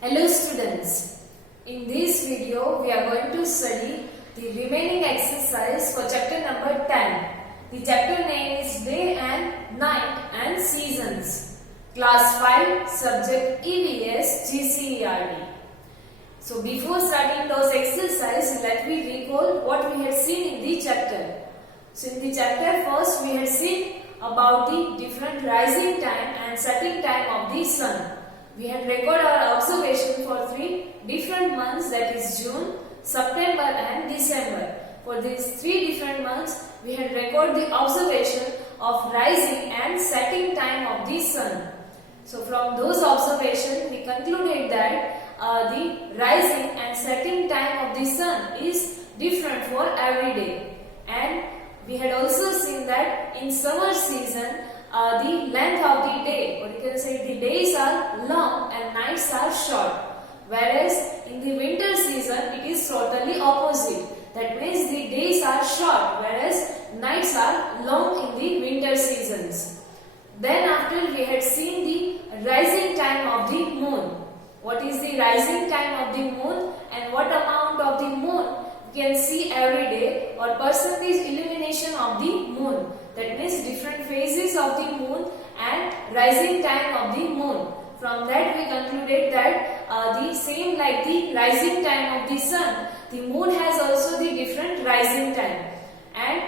Hello students, in this video we are going to study the remaining exercise for chapter number 10. The chapter name is Day and Night and Seasons. Class 5 subject EVS GCERT. So before starting those exercises, let me recall what we had seen in the chapter. So in the chapter first we had seen about the different rising time and setting time of the sun. We had recorded our observation for 3 different months, that is June, September and December. For these 3 different months, we had recorded the observation of rising and setting time of the sun. So from those observations, we concluded that the rising and setting time of the sun is different for every day. And we had also seen that in summer season, the length of the day, or you can say the days are long and nights are short. Whereas in the winter season, it is totally opposite. That means the days are short, whereas nights are long in the winter seasons. Then after we had seen the rising time of the moon. What is the rising time of the moon and what amount of the moon you can see every day, or percentage illumination of the moon. That means different phases of the moon and rising time of the moon. From that we concluded that the same like the rising time of the sun, the moon has also the different rising time and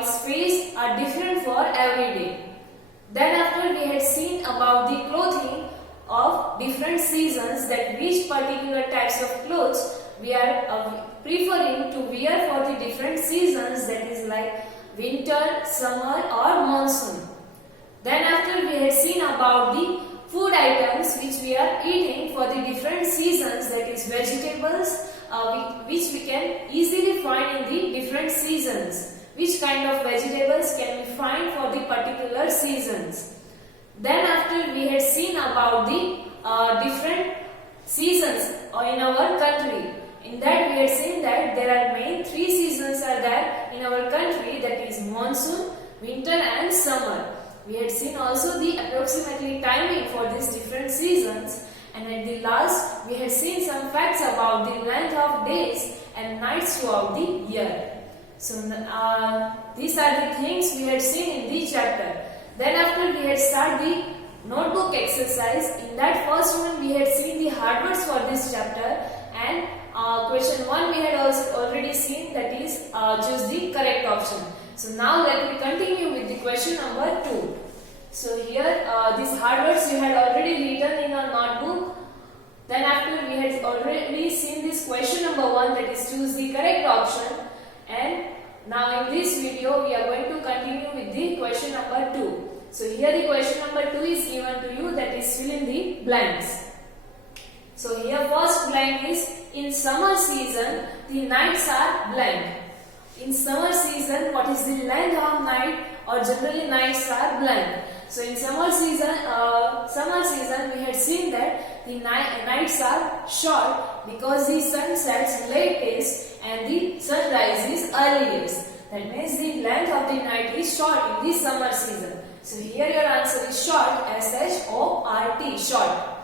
its phase are different for every day. Then after we had seen about the clothing of different seasons, that which particular types of clothes we are preferring to wear for the different seasons, that is like winter, summer or monsoon. Then after we had seen about the food items which we are eating for the different seasons, that is vegetables which we can easily find in the different seasons. Which kind of vegetables can we find for the particular seasons. Then after we had seen about the different seasons in our country. In that we had seen that there are main 3 seasons are there in our country, that is monsoon, winter and summer. We had seen also the approximately timing for these different seasons, and at the last we had seen some facts about the length of days and nights throughout the year. So these are the things we had seen in the chapter. Then after we had started the notebook exercise. In that first one we had seen the hard words for this chapter, and question 1 we had also already seen, that is choose the correct option. So now let me continue with the question number 2. So here these hard words you had already written in your notebook. Then after we had already seen this question number 1, that is choose the correct option, and now in this video we are going to continue with the question number 2. So here the question number 2 is given to you, that is fill in the blanks. So here first blank is, in summer season the nights are blank. In summer season what is the length of night, or generally nights are blank. So in summer season we had seen that the nights are short because the sun sets latest and the sun rises earliest. That means the length of the night is short in the summer season. So here your answer is short, S-H-O-R-T, short.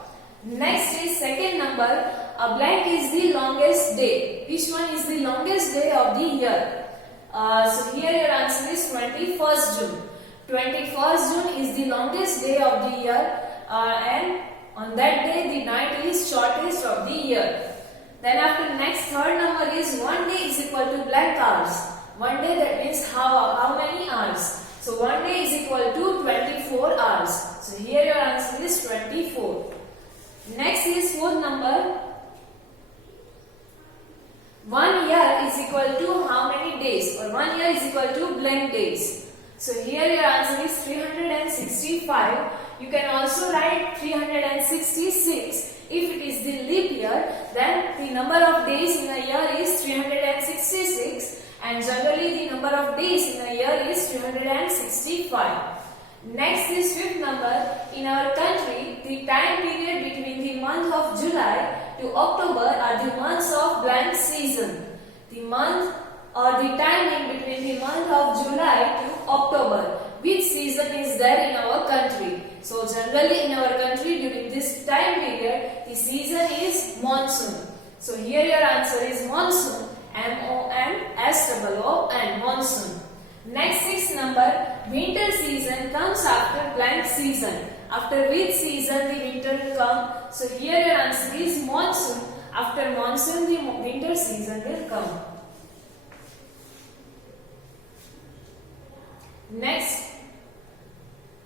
Next is second number, a blank is the longest day. Which one is the longest day of the year? So here your answer is 21st June. 21st June is the longest day of the year, and on that day the night is shortest of the year. Then after next third number is 1 day is equal to blank hours. 1 day, that means how many hours? So 1 day is equal to 24 hours. So here your answer is 24. Next is fourth number. 1 year is equal to how many days, or 1 year is equal to blank days. So here your answer is 365. You can also write 366. If it is the leap year, then the number of days in a year is 366, and generally the number of days in a year is 365. Next is fifth number. In our country, the time period between the month of July to October are the months of blank season. The month or the timing between the month of July to October. Which season is there in our country? So generally in our country during this time period, the season is monsoon. So here your answer is monsoon, MONSOON, monsoon. Next 6th number, winter season comes after blank season. After which season the winter will come? So here your answer is monsoon. After monsoon the winter season will come. Next,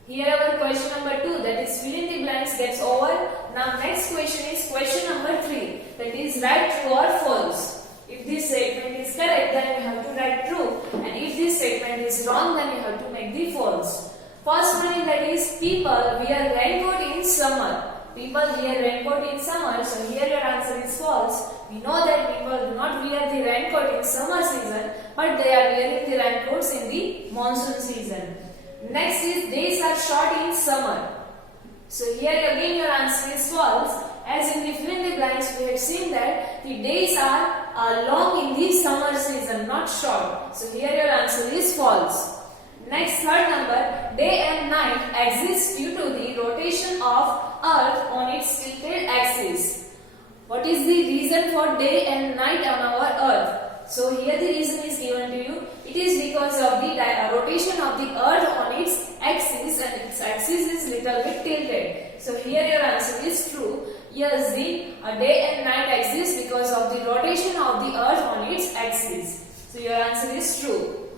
here our question number 2, that is fill in the blanks gets over. Now next question is question number 3, that is write true or false. If this statement is correct, then you have to write true, and if this statement is wrong, then you have to make the false. First one is that is people wear raincoat in summer. People wear raincoat in summer, so here your answer is false. We know that people do not wear the raincoat in summer season, but they are wearing the raincoats in the monsoon season. Next is days are short in summer. So here again your answer is false. As in the fill in the blanks we had seen that the days are long in the summer season, not short. So here your answer is false. Next, third number, day and night exist due to the rotation of Earth on its tilted axis. What is the reason for day and night on our Earth? So here the reason is given to you. It is because of the rotation of the Earth on its axis, and its axis is little bit tilted. So here your answer is true. Yes, the day and night exists because of the rotation of the Earth on its axis. So your answer is true.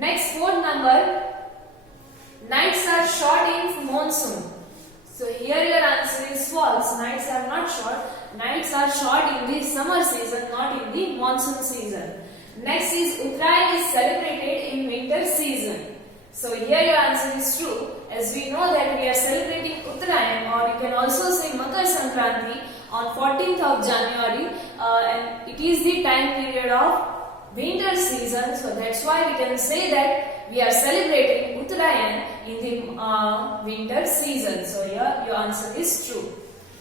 Next, fourth number, nights are short in monsoon. So here your answer is false. Nights are not short. Nights are short in the summer season, not in the monsoon season. Next is Uttarayan is celebrated in winter season. So here your answer is true. As we know that we are celebrating Uttarayan, or you can also say Makar Sankranti on 14th of January, and it is the time period of winter season, so that's why we can say that we are celebrating Uttarayan in the winter season. So here your answer is true.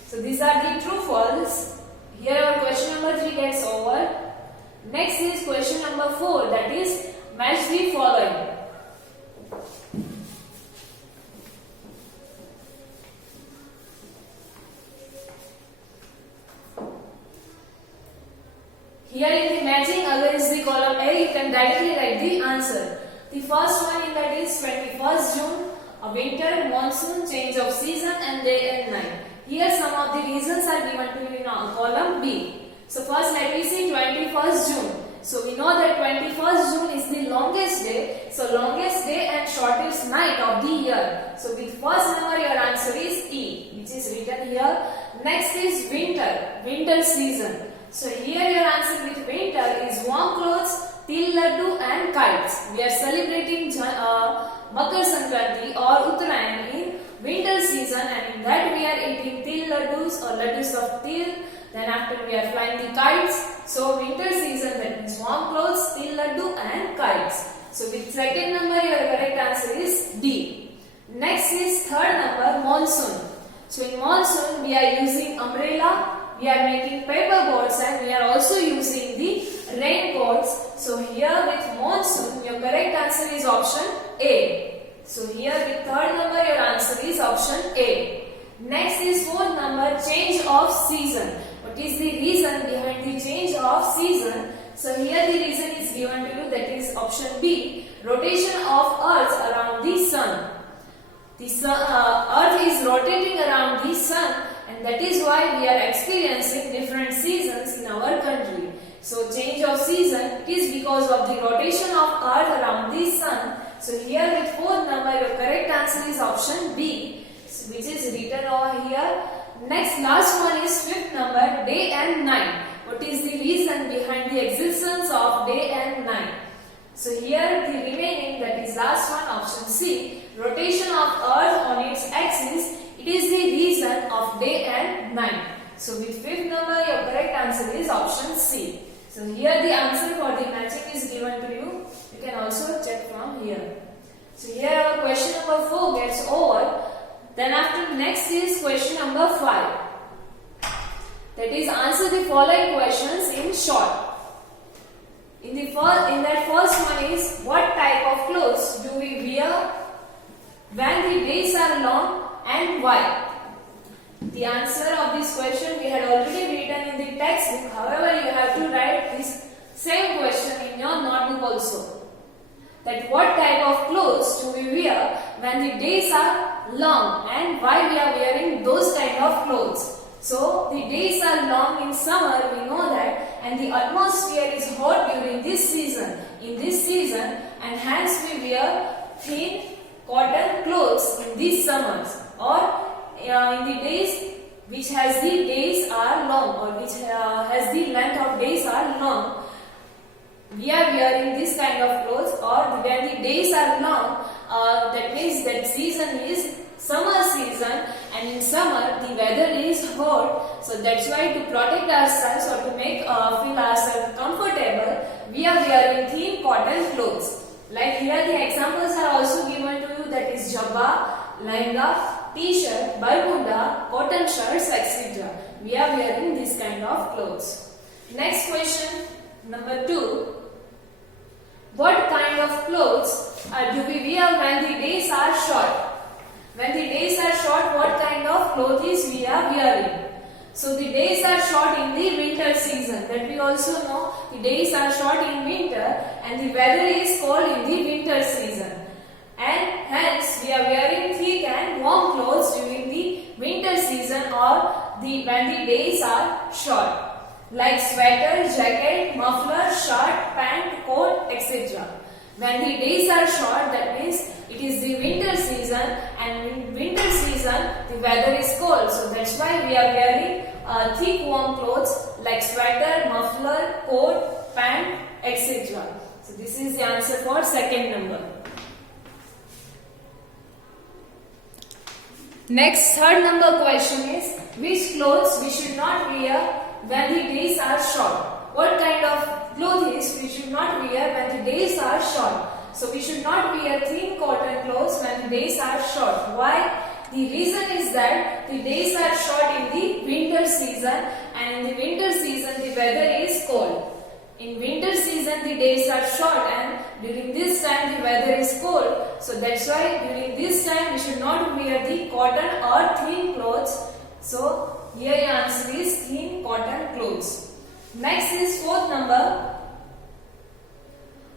So these are the true false. Here our question number 3 gets over. Next is question number 4, that is match the following. Here in the matching against the column A, you can directly write the answer. The first one in that is 21st June, a winter, monsoon, change of season, and day and night. Here some of the reasons are given to you in column B. So first let me see 21st June. So we know that 21st June is the longest day. So longest day and shortest night of the year. So with first number your answer is E, which is written here. Next is winter, winter season. So here your answer with winter is warm clothes, til laddu and kites. We are celebrating Makar Sankranti or Uttarayan in winter season, and in that we are eating til laddus or laddus of til. Then after we are flying the kites. So winter season, that means warm clothes, til laddu and kites. So with second number your correct answer is D. Next is third number, monsoon. So in monsoon we are using umbrella. We are making paper boats, and we are also using the raincoats. So here with monsoon, your correct answer is option A. So here with third number, your answer is option A. Next is fourth number, change of season. What is the reason behind the change of season? So here the reason is given to you, that is option B, rotation of Earth around the sun. The Earth is rotating around the sun, and that is why we are experiencing different seasons in our country. So change of season, it is because of the rotation of Earth around the sun. So here with fourth number, your correct answer is option B, which is written over here. Next, last one is fifth number, day and night. What is the reason behind the existence of day and night? So here the remaining, that is last one, option C, rotation of Earth on its axis. It is the reason of day and night. So with fifth number, your correct answer is option C. So here the answer for the matching is given to you. You can also check from here. So here our question number 4 gets over. Then after next is question number 5. That is answer the following questions in short. In that first one is, what type of clothes do we wear when the days are long and why? The answer of this question we had already written in the textbook. However, you have to write this same question in your notebook also. That what type of clothes do we wear when the days are long and why we are wearing those kind of clothes. So the days are long in summer, we know that, and the atmosphere is hot during this season. In this season, and hence we wear thin cotton clothes in these summers, or in the days which has the days are long, or which has the length of days are long, we are wearing this kind of clothes. Or when the days are long, that means that season is summer season, and in summer the weather is hot, so that's why to protect ourselves or to make feel ourselves comfortable, we are wearing thin cotton clothes. Like here the examples are also given to you, that is jabba, lehenga, t-shirt, barbuda, cotton shirts, etc. We are wearing this kind of clothes. Next question, number 2. What kind of clothes do we wear when the days are short? When the days are short, what kind of clothes we are wearing? So the days are short in the winter season. That we also know, the days are short in winter and the weather is cold in the winter season. And hence we are wearing thick and warm clothes during the winter season, or when the days are short. Like sweater, jacket, muffler, shirt, pant, coat, etc. When the days are short, that means it is the winter season, and in winter season the weather is cold. So that's why we are wearing thick warm clothes like sweater, muffler, coat, pant, etc. So this is the answer for second number. Next, third number question is, which clothes we should not wear when the days are short? What kind of clothes we should not wear when the days are short? So we should not wear thin cotton clothes when the days are short. Why? The reason is that the days are short in the winter season, and in the winter season the weather is cold. In winter season the days are short, and during this time the weather is cold. So that's why during this time we should not wear the cotton or thin clothes. So here your answer is thin cotton clothes. Next is fourth number.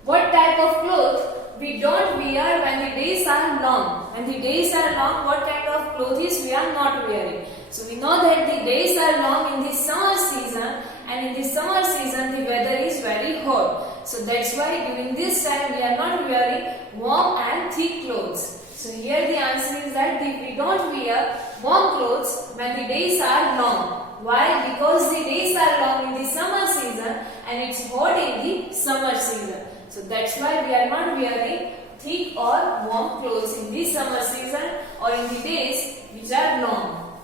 What type of clothes we don't wear when the days are long? When the days are long, what kind of clothes we are not wearing? So we know that the days are long in the summer season, and in the summer season the weather is very hot. So that's why during this time we are not wearing warm and thick clothes. So here the answer is that we don't wear warm clothes when the days are long. Why? Because the days are long in the summer season and it's hot in the summer season. So that's why we are not wearing thick or warm clothes in the summer season or in the days which are long.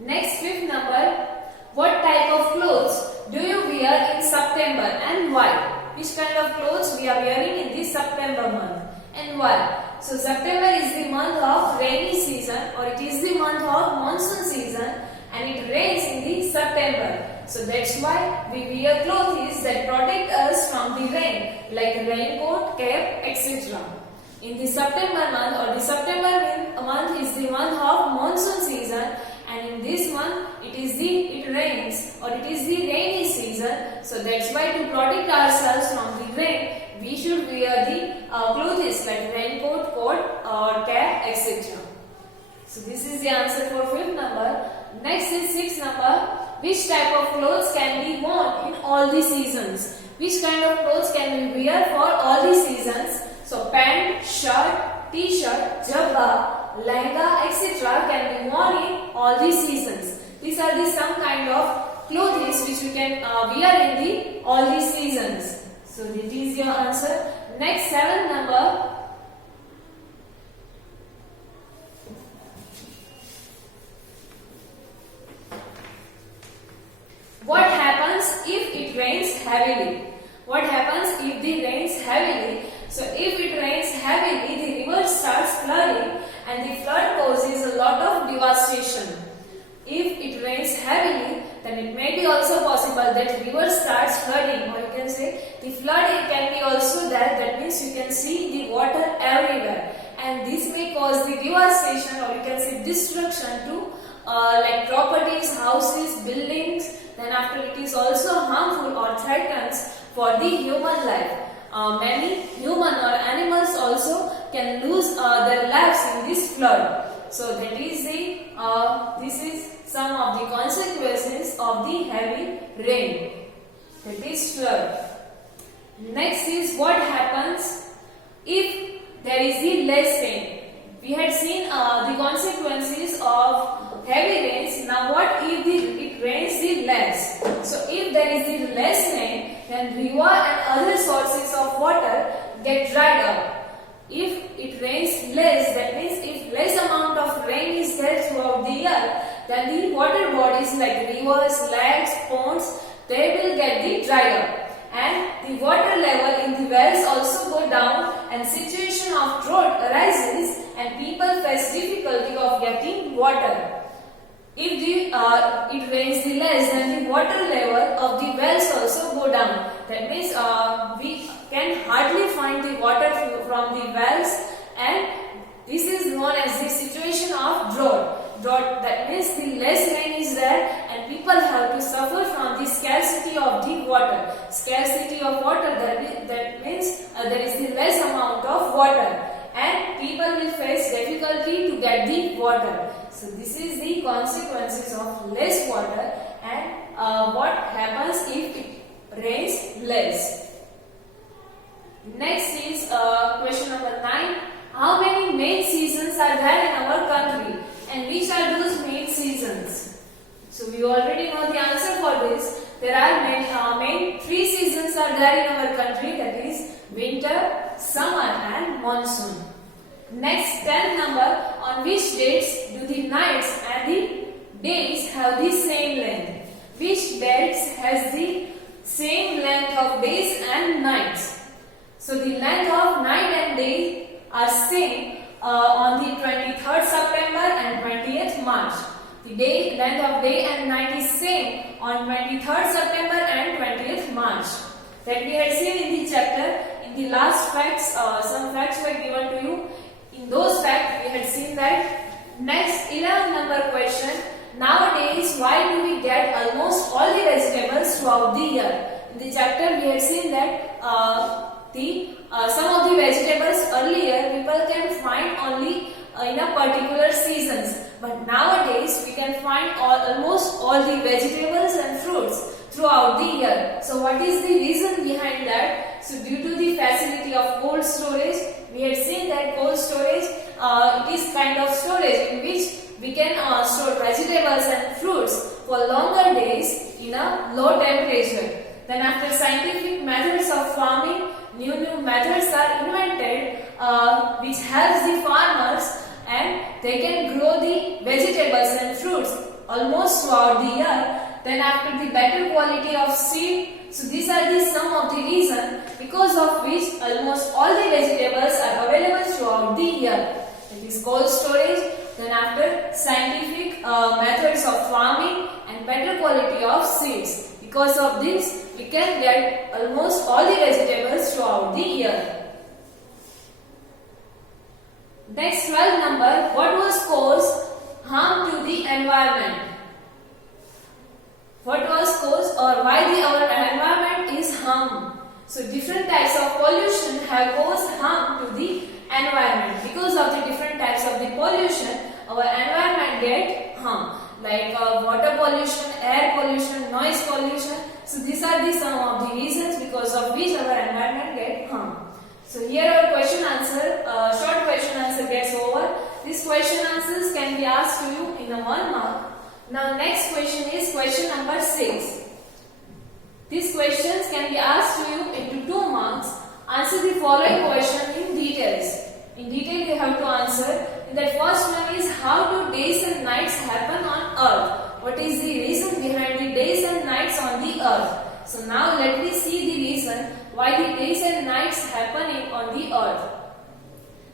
Next, fifth number. What type of clothes do you wear in September and why? Which kind of clothes we are wearing in the September month and why? So September is the month of rainy season, or it is the month of monsoon season, and it rains in the September. So that's why we wear clothes that protect us from the rain, like raincoat, cap, etc. In the September month, or the September month is the month of monsoon season, and in this month it rains, or it is the rainy season. So that's why to protect ourselves from the rain, we should wear the clothes like raincoat, coat, or cap, etc. So this is the answer for fifth number. Next is sixth number. Which type of clothes can be worn in all the seasons? Which kind of clothes can we wear for all the seasons? So pant, shirt, t-shirt, jabba, lehenga, etc. can be worn in all the seasons. These are the some kind of clothes which we can wear in the all the seasons. So this is your answer. Next, seventh number. What happens if it rains heavily? What happens if the rains heavily? So if it rains heavily, the river starts flooding, and the flood causes a lot of devastation. If it rains heavily, then it may be also possible that river starts flooding, or you can say the flood can be also there. That means you can see the water everywhere, and this may cause the devastation, or you can say destruction to like properties, houses, buildings. Then after, it is also harmful or threatens for the human life. Many human or animals also can lose their lives in this flood. So that is this is some of the consequences of the heavy rain. That is flood. Next is what happens if there is the less rain. We had seen the consequences of heavy rains. Now what if it rains the less? So if there is the less rain, then river and other sources of water get dried up. If it rains less, that means if less amount of rain is there throughout the year, then the water bodies like rivers, lakes, ponds, they will get the dried up. And the water level in the wells also go down, and situation of drought arises, and people face difficulty of getting water. If it rains the less, then the water level of the wells also go down. That means we can hardly find the water from the wells, and this is known as the situation of drought. That means the less rain is there, and people have to suffer from the scarcity of the water. Scarcity of water, that means there is the less amount of water, and people will face difficulty to get the water. So this is the consequences of less water, and what happens if it rains less. Next is question number 9. How many main seasons are there in our country, and which are those main seasons? So we already know the answer for this. There are main 3 seasons are there in our country, that is winter, summer and monsoon. Next, 10th number, on which dates do the nights and the days have the same length? Which dates has the same length of days and nights? So the length of night and day are same on the 23rd September and 20th March. The length of day and night is same on 23rd September and 20th March. That we had seen in the chapter. In the last facts, some facts were given to you. In those facts, we had seen that. Next, 11th number question. Nowadays, why do we get almost all the vegetables throughout the year? In the chapter, we had seen that some of the vegetables earlier people can find only in a particular seasons, but nowadays we can find almost all the vegetables and fruits throughout the year. So what is the reason behind that? So due to the facility of cold storage, we had seen that cold storage it is kind of storage in which we can store vegetables and fruits for longer days in a low temperature. Then after scientific methods of farming, new methods are invented which helps the farmers, and they can grow the vegetables and fruits almost throughout the year. Then after the better quality of seed, so these are the some of the reason because of which almost all the vegetables are available throughout the year. It is cold storage. Then after scientific methods of farming and better quality of seeds. Because of this, we can get almost all the vegetables throughout the year. Next, 12th number, what was caused harm to the environment? What was caused or why our environment is harmed? So different types of pollution have caused harm to the environment. Because of the different types of the pollution, our environment get harmed. Like water pollution, air pollution, noise pollution. So these are the some of the reasons because of which our environment get harmed. So here our question answer, short question answer gets over. These question answers can be asked to you in a 1 mark. Now next question is question number 6. These questions can be asked to you into 2 marks. Answer the following question in details. In detail you have to answer. In that first one is, how do days and nights happen on earth? What is the reason behind the days and nights on the earth? So now let me see the reason why the days and nights happening on the earth.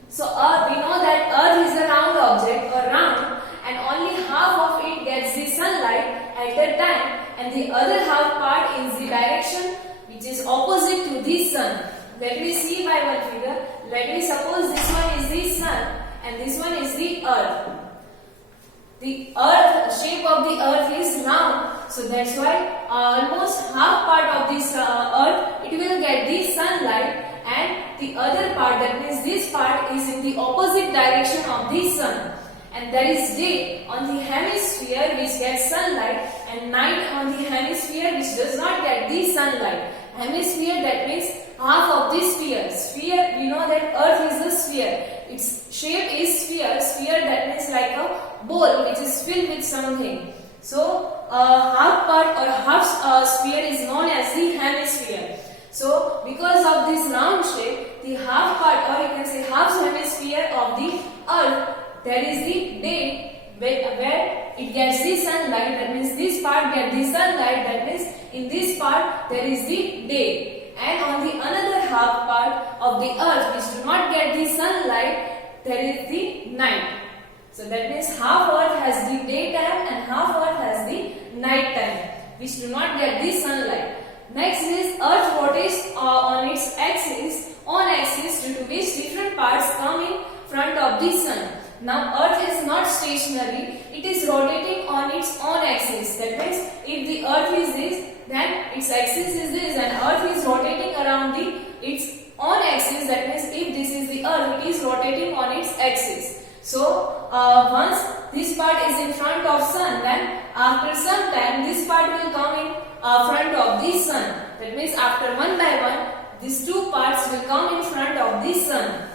So we know that earth is a round object or round, and only half of it gets the sunlight at that time, and the other half part is the direction which is opposite to the sun. Let me see by one figure. Let me suppose this one is the sun sun, and this one is the earth. The earth, shape of the earth is round, so that's why almost half part of this earth, it will get the sunlight, and the other part, that means this part, is in the opposite direction of the sun. And there is day on the hemisphere which gets sunlight, and night on the hemisphere which does not get the sunlight. Hemisphere, that means half of the sphere. Sphere, we know that earth is a sphere. Its shape is sphere. Sphere, that means like a bowl which is filled with something. So half part or half sphere is known as the hemisphere. So because of this round shape, the half part, or you can say half hemisphere of the earth, there is the day where it gets the sunlight. That means this part gets the sunlight. That means in this part there is the day. And on the another half part of the earth which do not get the sunlight, there is the night. So that means half earth has the daytime and half earth has the night time, which do not get the sunlight. Next is earth rotates on its axis, due to which different parts come in front of the sun. Now earth is not stationary, it is rotating on its own axis. That means if the earth is this, then its axis is this, and earth is rotating around its own axis. That means if this is the earth, it is rotating on its axis. So once this part is in front of sun, then after some time this part will come in front of the sun. That means after one by one, these two parts will come in front of the sun.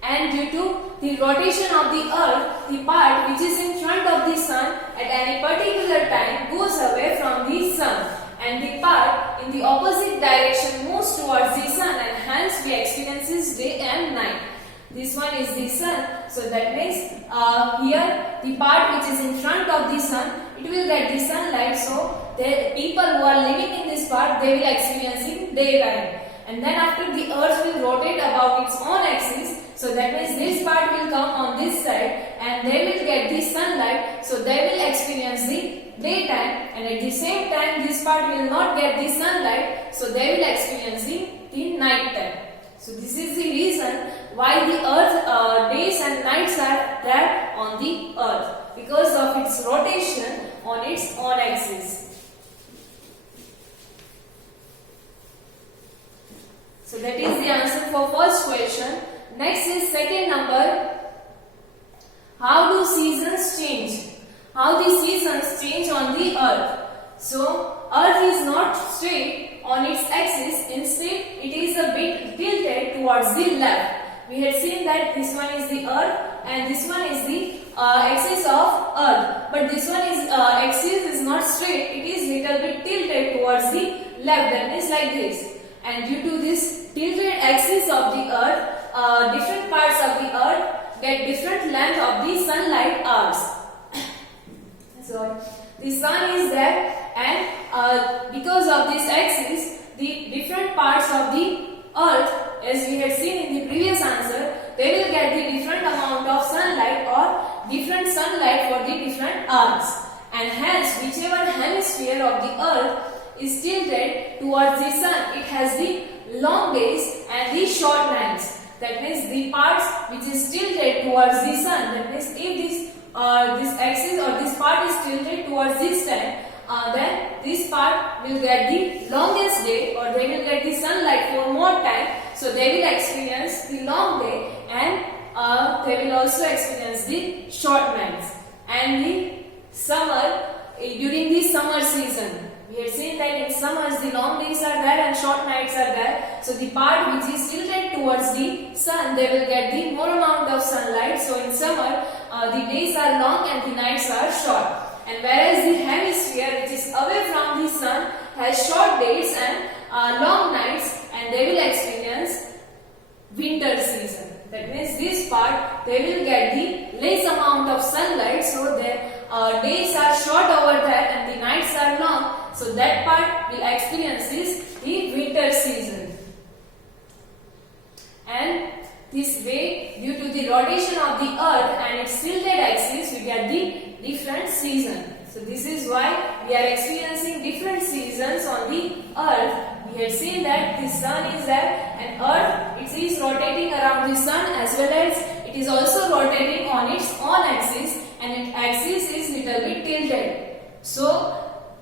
And due to the rotation of the earth, the part which is in front of the sun at any particular time goes away from the sun, and the part in the opposite direction moves towards the sun, and hence we experience day and night. This one is the sun, so that means here the part which is in front of the sun, it will get the sunlight. So the people who are living in this part, they will experience daytime. And then after, the earth will rotate about its own axis, so that means this part will come on this side and they will get the sunlight, so they will experience the daytime, and at the same time this part will not get the sunlight, so they will experience the night time. So this is the reason why the earth days and nights are there on the earth, because of its rotation on its own axis. So that is the answer for first question. Next is second number. How do seasons change? How the seasons change on the earth? So earth is not straight on its axis. Instead, it is a bit tilted towards the left. We had seen that this one is the earth and this one is the axis of earth. But this one is axis is not straight. It is little bit tilted towards the left. That is like this. And due to this tilted axis of the earth, different parts of the earth get different length of the sunlight hours. So the sun is there, and because of this axis, the different parts of the earth, as we had seen in the previous answer, they will get the different amount of sunlight or different sunlight for the different hours. And hence, whichever hemisphere of the earth is tilted towards the sun, it has the long days and the short nights. That means the parts which is tilted towards the sun, that means if this axis or this part is tilted towards this time, then this part will get the longest day, or they will get the sunlight for more time, so they will experience the long day, and they will also experience the short nights. And the summer, during the summer season, we have seen that in summers the long days are there and short nights are there. So the part which is tilted towards the sun, they will get the more amount of sunlight. So in summer, the days are long and the nights are short. And whereas the hemisphere which is away from the sun has short days and long nights, and they will experience winter season. That means this part, they will get the less amount of sunlight, so their days are short over there and the nights are long. So that part will experience the winter season. And this way, due to the rotation of the earth and its tilted axis, we get the different season. So So this is why we are experiencing different seasons on the earth. We had seen that the sun is there and earth, it is rotating around the sun as well as it is also rotating on its own axis, and its axis is little bit tilted. So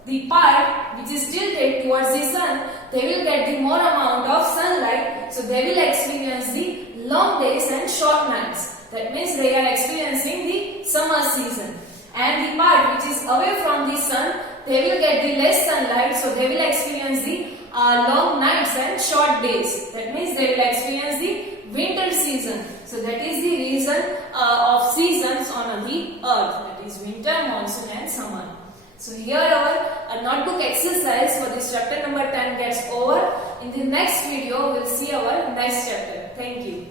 the part which is tilted towards the sun, they will get the more amount of sunlight, so they will experience the long days and short nights. That means they are experiencing the summer season. And the part which is away from the sun, they will get the less sunlight, so they will experience the long nights and short days. That means they will experience the winter season. So that is the reason of seasons on the earth, that is winter, monsoon and summer. So here our notebook exercise for this chapter number 10 gets over. In the next video we will see our next chapter. Thank you.